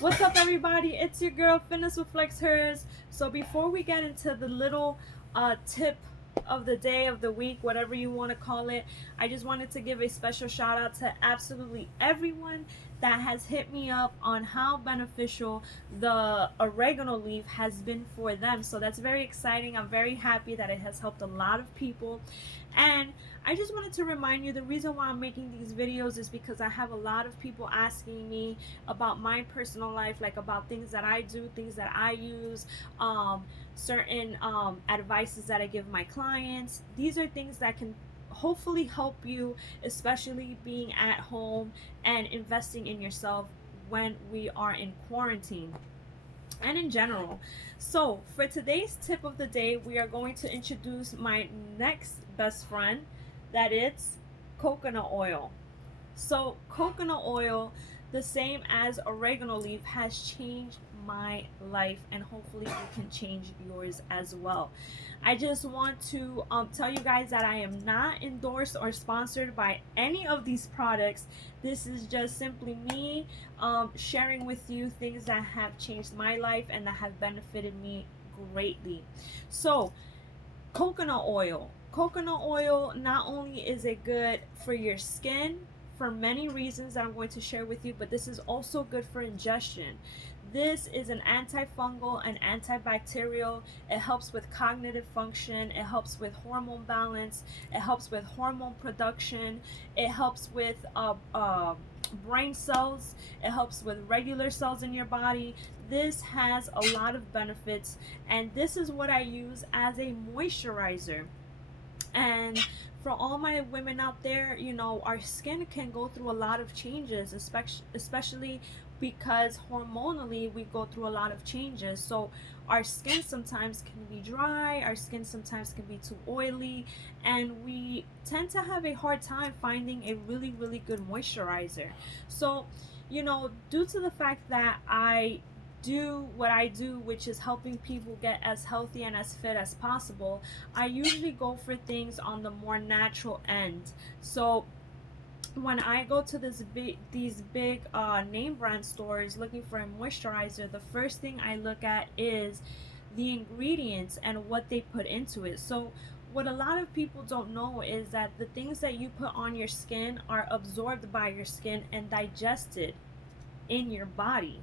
What's up, everybody? It's your girl, FitnessWithFlexHERS. So before we get into the little tip of the day, of the week, whatever you want to call it, I just wanted to give a special shout out to absolutely everyone that has hit me up on how beneficial the oregano leaf has been for them. So that's very exciting. I'm very happy that it has helped a lot of people. And I just wanted to remind you, the reason why I'm making these videos is because I have a lot of people asking me about my personal life, like about things that I do, things that I use, certain advices that I give my clients. These are things that can hopefully help you, especially being at home and investing in yourself when we are in quarantine and in general. So for today's tip of the day, we are going to introduce my next best friend, that it's coconut oil. So coconut oil, the same as oregano leaf, has changed my life, and hopefully it can change yours as well. I just want to tell you guys that I am not endorsed or sponsored by any of these products. This is just simply me sharing with you things that have changed my life and that have benefited me greatly. So coconut oil. Coconut oil not only is it good for your skin for many reasons that I'm going to share with you, but this is also good for ingestion. This is an antifungal and antibacterial. It helps with cognitive function. It helps with hormone balance. It helps with hormone production. It helps with brain cells. It helps with regular cells in your body. This has a lot of benefits, and this is what I use as a moisturizer. And for all my women out there, you know, our skin can go through a lot of changes, especially because hormonally we go through a lot of changes. So our skin sometimes can be dry, our skin sometimes can be too oily, and we tend to have a hard time finding a really good moisturizer. So, you know, due to the fact that I do what I do, which is helping people get as healthy and as fit as possible, I usually go for things on the more natural end. So when I go to these big name brand stores looking for a moisturizer, the first thing I look at is the ingredients and what they put into it. So what a lot of people don't know is that the things that you put on your skin are absorbed by your skin and digested in your body.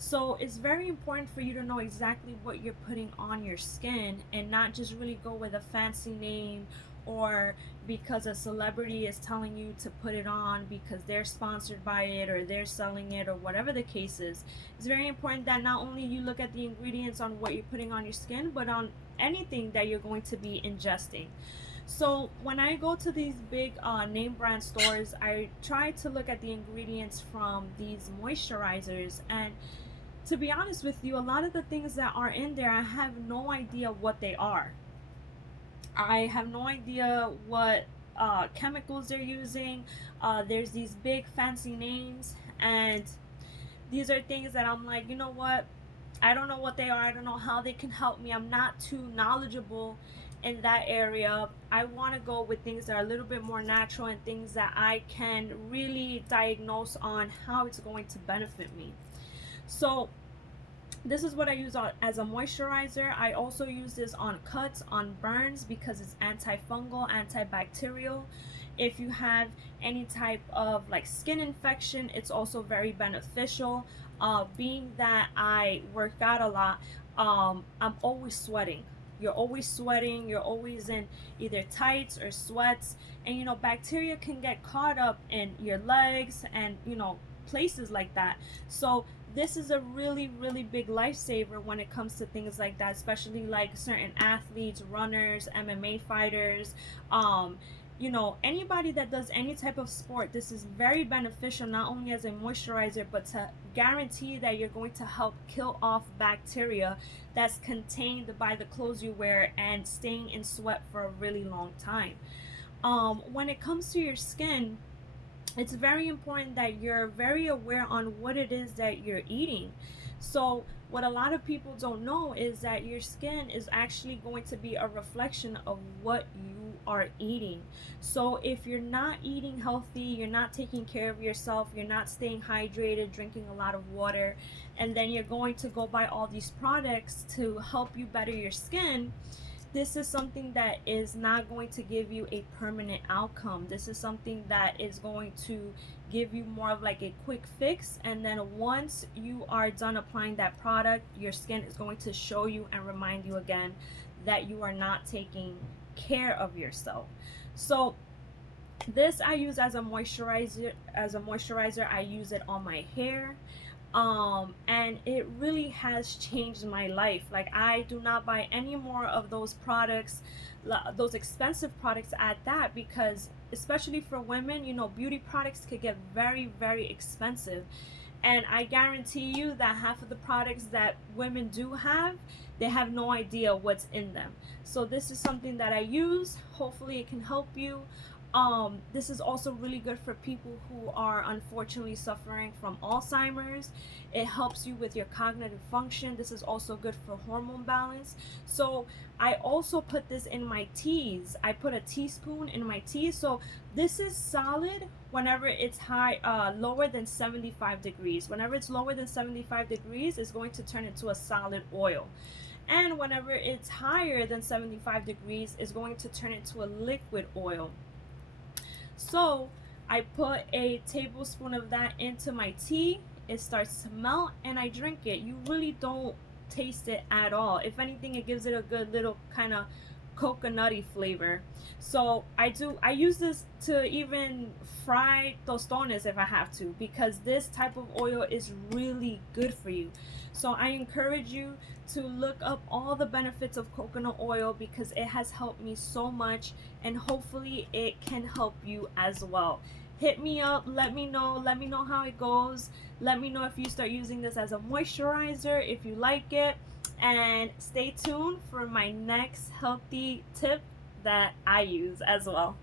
So it's very important for you to know exactly what you're putting on your skin and not just really go with a fancy name, or because a celebrity is telling you to put it on because they're sponsored by it or they're selling it or whatever the case is. It's very important that not only you look at the ingredients on what you're putting on your skin, but on anything that you're going to be ingesting. So when I go to these big name brand stores, I try to look at the ingredients from these moisturizers, and to be honest with you, a lot of the things that are in there, I have no idea what they are. I have no idea what chemicals they're using. There's these big fancy names, and these are things that I'm like, you know what? I don't know what they are. I don't know how they can help me. I'm not too knowledgeable in that area. I want to go with things that are a little bit more natural and things that I can really diagnose on how it's going to benefit me. So this is what I use as a moisturizer. I also use this on cuts, on burns, because it's antifungal, antibacterial. If you have any type of like skin infection, it's also very beneficial. Being that I work out a lot, I'm always sweating. You're always sweating, you're always in either tights or sweats, and you know, bacteria can get caught up in your legs and, you know, places like that. So this is a really big lifesaver when it comes to things like that, especially like certain athletes, runners, MMA fighters, you know, anybody that does any type of sport. This is very beneficial, not only as a moisturizer, but to guarantee that you're going to help kill off bacteria that's contained by the clothes you wear and staying in sweat for a really long time. When it comes to your skin, it's very important that you're very aware on what it is that you're eating. So what a lot of people don't know is that your skin is actually going to be a reflection of what you are eating. So if you're not eating healthy, you're not taking care of yourself, you're not staying hydrated, drinking a lot of water, and then you're going to go buy all these products to help you better your skin, this is something that is not going to give you a permanent outcome. This is something that is going to give you more of like a quick fix, and then once you are done applying that product, your skin is going to show you and remind you again that you are not taking care of yourself. So this I use as a moisturizer. I use it on my hair, and it really has changed my life. Like, I do not buy any more of those products, those expensive products at that, because especially for women, you know, beauty products could get very, very expensive, and I guarantee you that half of the products that women do have, they have no idea what's in them. So this is something that I use. Hopefully it can help you. This is also really good for people who are unfortunately suffering from Alzheimer's. It helps you with your cognitive function. This is also good for hormone balance. So I also put this in my teas. I put a teaspoon in my tea. So this is solid whenever it's lower than 75 degrees. Whenever it's lower than 75 degrees, it's going to turn into a solid oil. And whenever it's higher than 75 degrees, it's going to turn into a liquid oil. So I put a tablespoon of that into my tea. It starts to melt and I drink it. You really don't taste it at all. If anything, it gives it a good little kind of coconutty flavor. So I use this to even fry tostones if I have to, because this type of oil is really good for you. So I encourage you to look up all the benefits of coconut oil, because it has helped me so much, and hopefully it can help you as well. Hit me up, let me know how it goes. Let me know if you start using this as a moisturizer, if you like it, and stay tuned for my next healthy tip that I use as well.